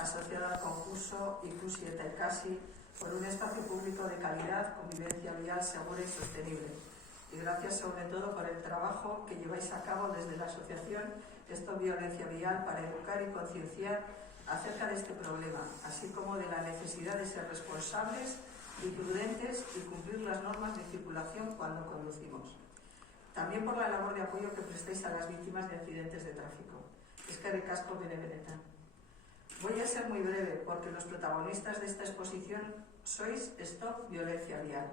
asociada al concurso Ikusi eta Ikasi por un espacio público de calidad, convivencia vial segura y sostenible. Y gracias sobre todo por el trabajo que lleváis a cabo desde la asociación Stop Violencia Vial para educar y concienciar acerca de este problema, así como de la necesidad de ser responsables y prudentes y cumplir las normas de circulación cuando conducimos. También por la labor de apoyo que prestáis a las víctimas de accidentes de tráfico. Eskerrik asko benetan. Voy a ser muy breve porque los protagonistas de esta exposición sois Stop Violencia Vial,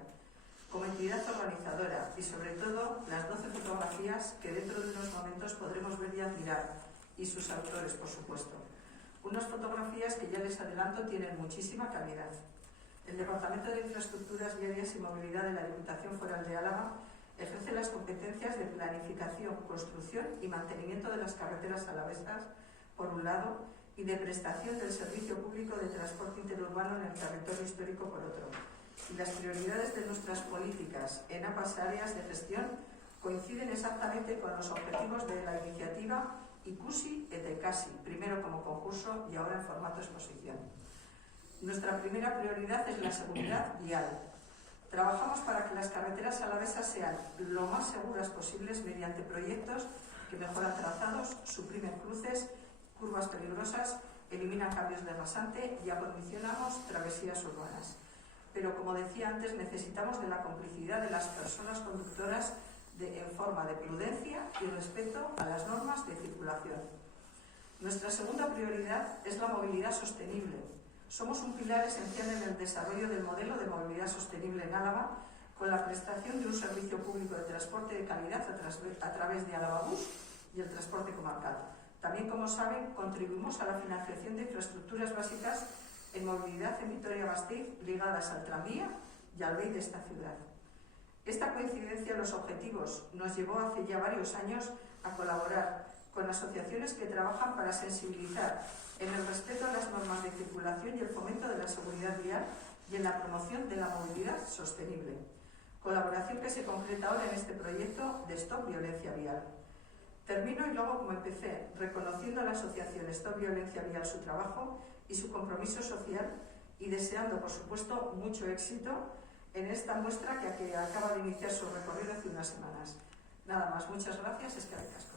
como entidad organizadora y sobre todo las 12 fotografías que dentro de unos momentos podremos ver y admirar, y sus autores, por supuesto. Unas fotografías que ya les adelanto tienen muchísima calidad. El Departamento de Infraestructuras Viarias y Movilidad de la Diputación Foral de Álava ejerce las competencias de planificación, construcción y mantenimiento de las carreteras alavesas, por un lado, y de prestación del servicio público de transporte interurbano en el territorio histórico, por otro. Y las prioridades de nuestras políticas en ambas áreas de gestión coinciden exactamente con los objetivos de la iniciativa Ikusi eta Ikasi, primero como concurso y ahora en formato exposición. Nuestra primera prioridad es la seguridad vial. Trabajamos para que las carreteras alavesas sean lo más seguras posibles mediante proyectos que mejoran trazados, suprimen cruces, curvas peligrosas, eliminan cambios de rasante y acondicionamos travesías urbanas. Pero, como decía antes, necesitamos de la complicidad de las personas conductoras en forma de prudencia y respeto a las normas de circulación. Nuestra segunda prioridad es la movilidad sostenible. Somos un pilar esencial en el desarrollo del modelo de movilidad sostenible en Álava, con la prestación de un servicio público de transporte de calidad a través de Álava Bus y el transporte comarcal. También, como saben, contribuimos a la financiación de infraestructuras básicas en movilidad en Vitoria-Gasteiz ligadas al tranvía y al BEI de esta ciudad. Esta coincidencia en los objetivos nos llevó hace ya varios años a colaborar con asociaciones que trabajan para sensibilizar en el respeto a las normas de circulación y el fomento de la seguridad vial y en la promoción de la movilidad sostenible. Colaboración que se concreta ahora en este proyecto de Stop Violencia Vial. Termino y luego, como empecé, reconociendo a la asociación Stop Violencia Vial su trabajo y su compromiso social y deseando, por supuesto, mucho éxito en esta muestra que acaba de iniciar su recorrido hace unas semanas. Nada más, muchas gracias, eskerrik asko.